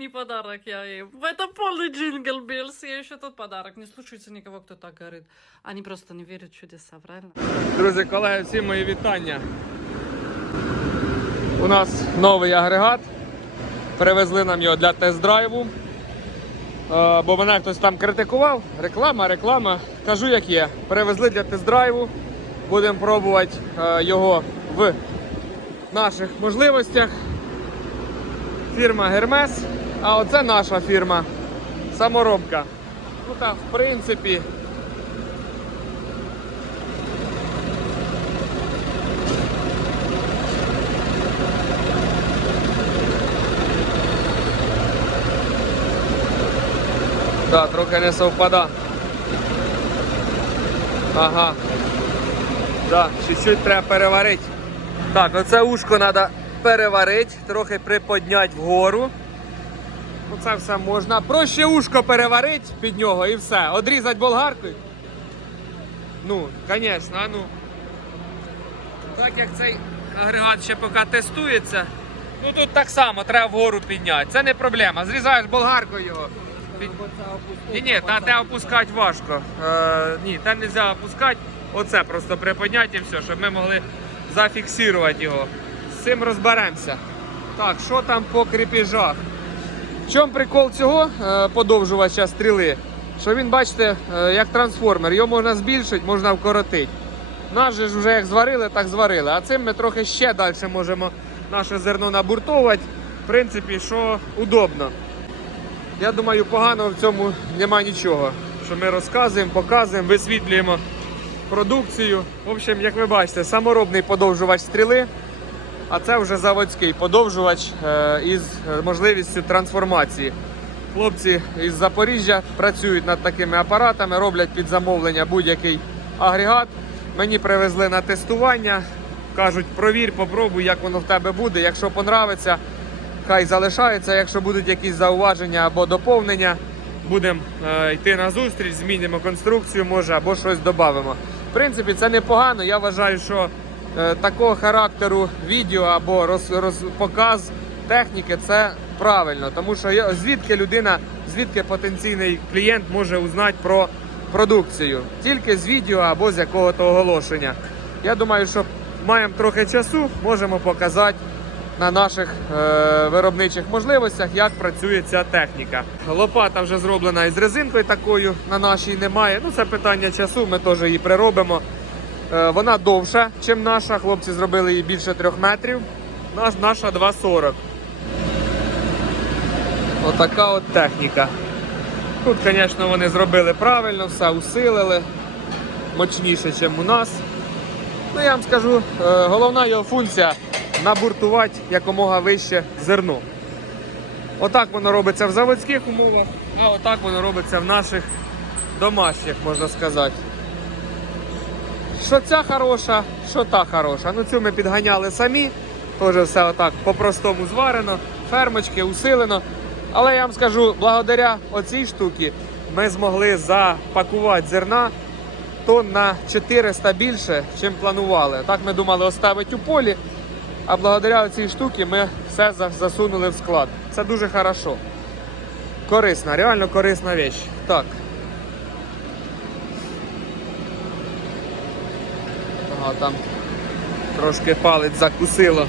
Не подарок я им. Это полный джингл Биллс. Я еще тот подарок. Не слушайте никого, кто так говорит. Они просто не верят в чудеса, правильно? Друзі, колеги, всім мої вітання. У нас новий агрегат. Привезли нам його для тест-драйву. Е, Бо мене хтось там критикував. Реклама, реклама. Кажу, як є. Привезли для тест-драйву. Будемо пробувати е, його в наших можливостях. Фірма Hermes. А оце наша фірма. Саморобка. Ну так, в принципі, Да, трохи не совпада. Ага. Да, чуть-чуть треба переварити. Так, оце ушко треба переварити, трохи приподняти вгору. Оце все можна. Проще ушко переварити під нього і все. Одрізати болгаркою. Ну, звісно, ну. Так як цей агрегат ще поки тестується, ну тут так само треба вгору підняти. Це не проблема. Зрізаєш болгаркою його. Під... Ні, ні, та те опускати важко. Е, ні, те не можна опускати. Оце просто приподняти і все, щоб ми могли зафіксувати його. З цим розберемося. Так, що там по кріпіжах? В чому прикол цього е, подовжувача стріли? Що він, бачите, е, як трансформер, його можна збільшити, можна вкоротити. Наш же вже як зварили, так зварили. А цим ми трохи ще далі можемо наше зерно набуртовувати. В принципі, що удобно. Я думаю, поганого в цьому нема нічого. Що ми розказуємо, показуємо, висвітлюємо продукцію. В общем, як ви бачите, саморобний подовжувач стріли, а це вже заводський подовжувач е, із е, можливістю трансформації. Хлопці із Запоріжжя працюють над такими апаратами, роблять під замовлення будь-який агрегат. Мені привезли на тестування. Кажуть, провір, попробуй, як воно в тебе буде. Якщо понравиться, хай залишається. Якщо будуть якісь зауваження або доповнення, будемо е, йти на зустріч, змінимо конструкцію, може, або щось додамо. В принципі, це непогано. Я вважаю, що такого характеру відео або роз, роз, показ техніки це правильно, тому що звідки людина, звідки потенційний клієнт може узнати про продукцію, тільки з відео або з якого-то оголошення. Я думаю, що маємо трохи часу, можемо показати на наших е, виробничих можливостях, як працює ця техніка. Лопата вже зроблена із резинкою такою, на нашій немає. Ну, це питання часу, ми теж її приробимо. Е, вона довша, ніж наша. Хлопці зробили її більше 3 метрів. Наша 2,40. Отака от техніка. Тут, звісно, вони зробили правильно, все усилили. Мощніше, ніж у нас. Ну, я вам скажу, е, головна його функція набуртувати якомога вище зерно. Отак воно робиться в заводських умовах, а отак воно робиться в наших домашніх, можна сказати. Що ця хороша, що та хороша. Ну цю ми підганяли самі. Теж все отак по-простому зварено, фермочки усилено. Але я вам скажу, благодаря оцій штуці ми змогли запакувати зерна тонн на 400 більше, чим планували. Так ми думали оставити у полі, а благодаря цій штуці ми все засунули в склад. Це дуже хорошо. Корисна, реально корисна річ. Так. Ага, там трошки палець закусило.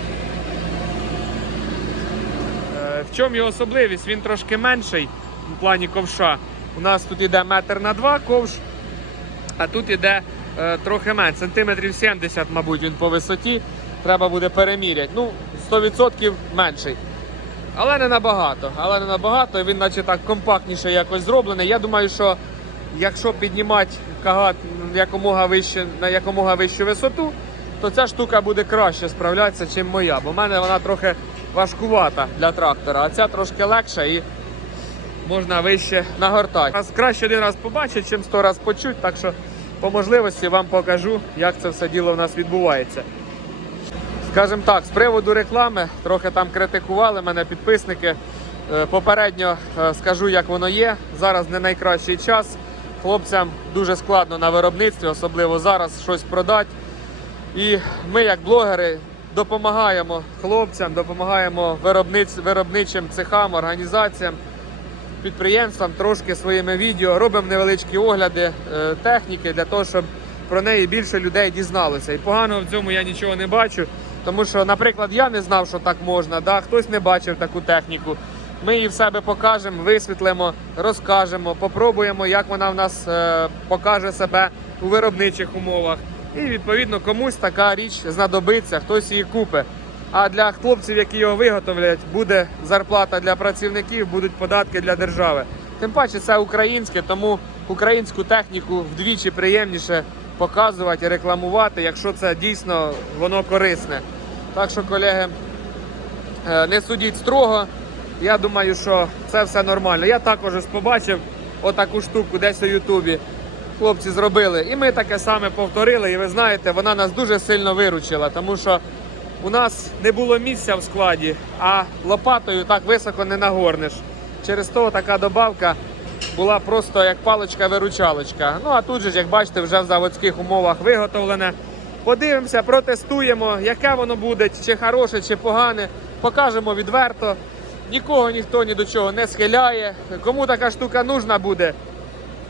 Е, В чому його особливість? Він трошки менший в плані ковша. У нас тут іде метр на два ковш, а тут іде е, трохи менше, сантиметрів 70, мабуть, він по висоті. Треба буде переміряти. Ну, 100% менший. Але не набагато. Але не набагато. Він наче так компактніше якось зроблений. Я думаю, що якщо піднімати кагат якомога вище, на якомога вищу висоту, то ця штука буде краще справлятися, ніж моя. Бо в мене вона трохи важкувата для трактора, а ця трошки легша і можна вище нагортати. Краще один раз побачити, ніж сто раз почути. Так що по можливості вам покажу, як це все діло в нас відбувається. Скажімо так, з приводу реклами, трохи там критикували мене підписники. Е, Попередньо е, скажу, як воно є. Зараз не найкращий час. Хлопцям дуже складно на виробництві, особливо зараз щось продати. І ми, як блогери, допомагаємо хлопцям, допомагаємо виробниць, виробничим цехам, організаціям, підприємствам трошки своїми відео. Робимо невеличкі огляди е, техніки для того, щоб про неї більше людей дізналося. І поганого в цьому я нічого не бачу. Тому що, наприклад, я не знав, що так можна, да? хтось не бачив таку техніку. Ми її в себе покажемо, висвітлимо, розкажемо, попробуємо, як вона в нас е, покаже себе у виробничих умовах. І відповідно комусь така річ знадобиться, хтось її купить. А для хлопців, які його виготовлять, буде зарплата для працівників, будуть податки для держави. Тим паче це українське, тому українську техніку вдвічі приємніше показувати рекламувати, якщо це дійсно воно корисне. Так що, колеги, е, не судіть строго. Я думаю, що це все нормально. Я також побачив отаку штуку десь у Ютубі. Хлопці зробили. І ми таке саме повторили. І ви знаєте, вона нас дуже сильно виручила, тому що у нас не було місця в складі, а лопатою так високо не нагорнеш. Через то така добавка була просто як паличка-виручалочка. Ну а тут же, як бачите, вже в заводських умовах виготовлене. Подивимося, протестуємо, яке воно буде, чи хороше, чи погане. Покажемо відверто. Нікого ніхто ні до чого не схиляє. Кому така штука нужна буде,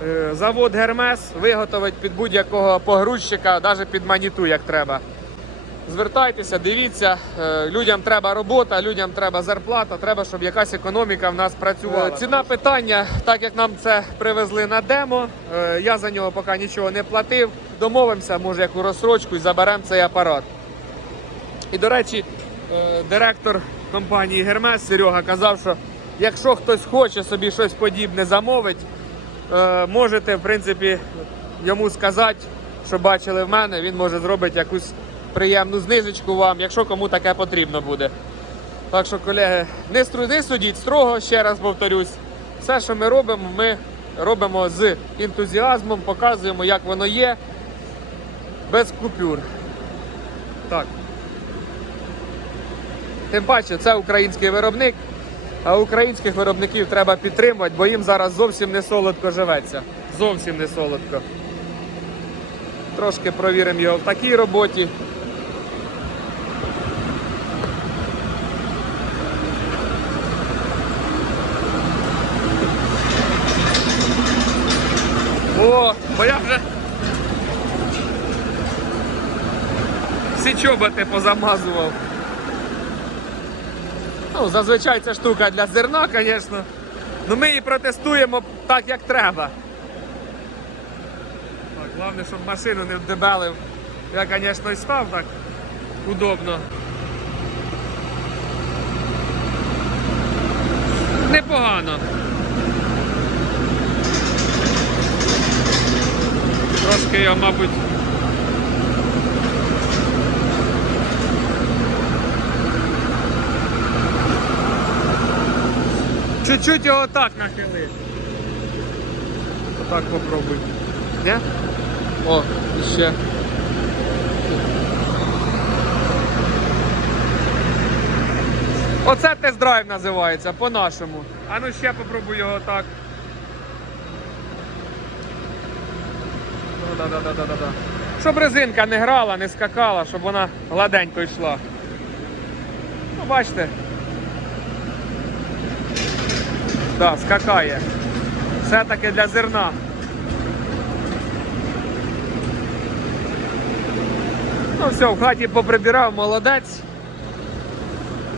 е, завод Гермес виготовить під будь-якого погрузчика, навіть під маніту, як треба. Звертайтеся, дивіться, е, людям треба робота, людям треба зарплата, треба, щоб якась економіка в нас працювала. Е, Ціна питання, так як нам це привезли на демо, я за нього поки нічого не платив. Домовимося, може, яку розсрочку і заберемо цей апарат. І до речі, директор компанії Гермес Серега казав, що якщо хтось хоче собі щось подібне замовити, е, можете, в принципі, йому сказати, що бачили в мене, він може зробити якусь приємну знижечку вам, якщо кому таке потрібно буде. Так що, колеги, не, не судіть строго, ще раз повторюсь. Все, що ми робимо, ми робимо з ентузіазмом, показуємо, як воно є, без купюр. Так. Тим паче, це український виробник, а українських виробників треба підтримувати, бо їм зараз зовсім не солодко живеться. Зовсім не солодко. Трошки провіримо його в такій роботі. О, бо я вже всі чоботи позамазував. Ну, зазвичай ця штука для зерна, звісно. Ну ми її протестуємо так, як треба. Так, головне, щоб машину не вдебелив. Я, звісно, і став так удобно. Непогано. Трошки його, мабуть. Чуть-чуть його так нахили. Отак попробуй. Не? О, ще. Оце тест-драйв називається по-нашому. А ну ще попробуй його так. Ну, да, да, да, да, да, да. Щоб резинка не грала, не скакала, щоб вона гладенько йшла. Ну, бачите. Да, скакає. Все-таки для зерна. Ну все, в хаті поприбирав, молодець.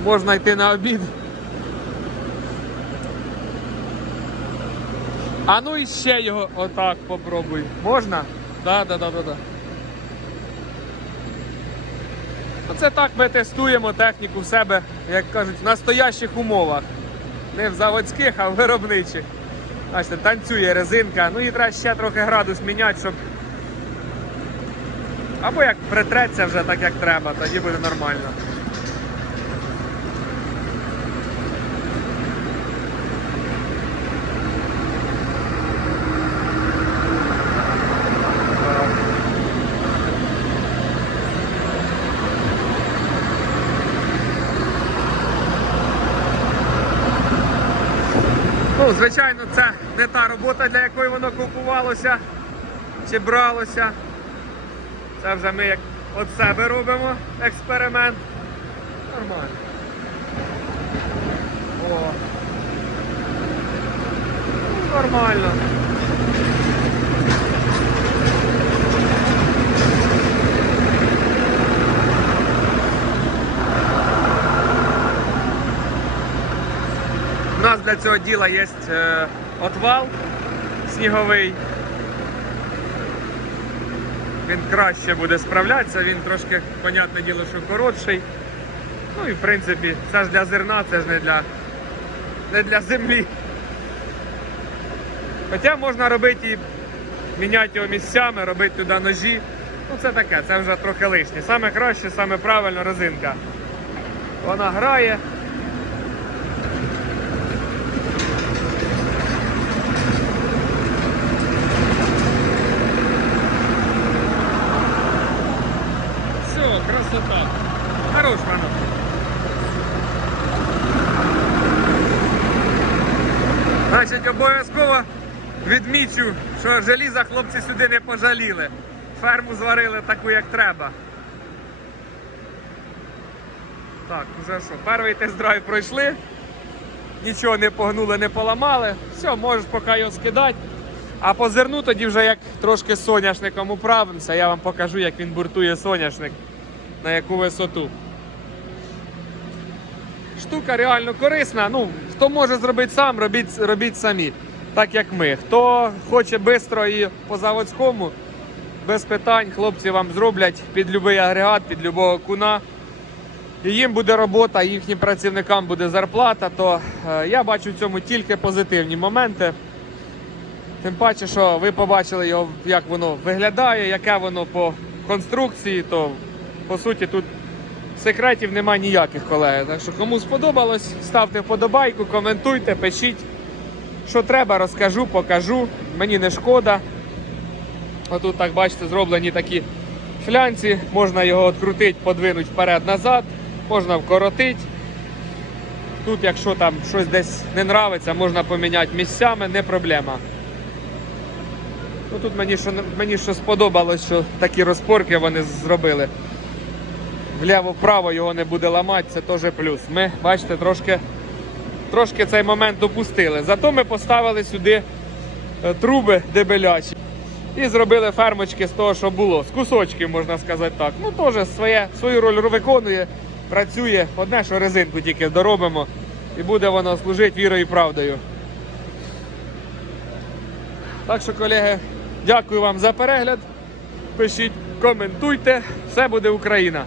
Можна йти на обід. А ну і ще його отак попробуй. Можна? Да, да, да, да, да. Оце так ми тестуємо техніку в себе, як кажуть, в настоящих умовах. Не в заводських, а в виробничих. Бачите, танцює резинка. Ну і треба ще трохи градус міняти, щоб. Або як притреться вже так, як треба, тоді буде нормально. Ну, звичайно, це не та робота, для якої воно купувалося чи бралося. Це вже ми як від себе робимо експеримент. Нормально. О. Ну, Нормально. Для цього діла є е, отвал сніговий. Він краще буде справлятися, він трошки, понятне діло, що коротший. Ну і в принципі, це ж для зерна, це ж не для, не для землі. Хоча можна робити і міняти його місцями, робити туди ножі. Ну це таке, це вже трохи лишнє. Саме краще, саме правильно резинка. Вона грає. Все, красота. Хорош воно. Значить, обов'язково відмічу, що желіза хлопці сюди не пожаліли. Ферму зварили таку, як треба. Так, вже що, перший тест-драйв пройшли. Нічого не погнули, не поламали. Все, можеш поки його скидати. А по зерну тоді вже як трошки соняшником управимося, я вам покажу, як він буртує соняшник, на яку висоту. Штука реально корисна. Ну, хто може зробити сам, робіть, робіть самі. Так як ми. Хто хоче швидко і по заводському, без питань, хлопці вам зроблять під будь-який агрегат, під будь-якого куна. І їм буде робота, їхнім працівникам буде зарплата, то е, я бачу в цьому тільки позитивні моменти. Тим паче, що ви побачили його, як воно виглядає, яке воно по конструкції, то по суті тут секретів нема ніяких, колеги. Так що кому сподобалось, ставте вподобайку, коментуйте, пишіть. Що треба, розкажу, покажу. Мені не шкода. Отут, так бачите, зроблені такі флянці. Можна його відкрутити, подвинути вперед-назад, можна вкоротити. Тут, якщо там щось десь не нравиться, можна поміняти місцями, не проблема. Ну, тут мені що, мені що сподобалось, що такі розпорки вони зробили. Вліво-вправо його не буде ламати, це теж плюс. Ми, бачите, трошки, трошки цей момент допустили. Зато ми поставили сюди е, труби дебелячі. І зробили фермочки з того, що було. З кусочків, можна сказати так. Ну, теж своє, свою роль виконує, працює. Одне, що резинку тільки доробимо, і буде воно служити вірою і правдою. Так що, колеги, дякую вам за перегляд. Пишіть, коментуйте. Все буде Україна.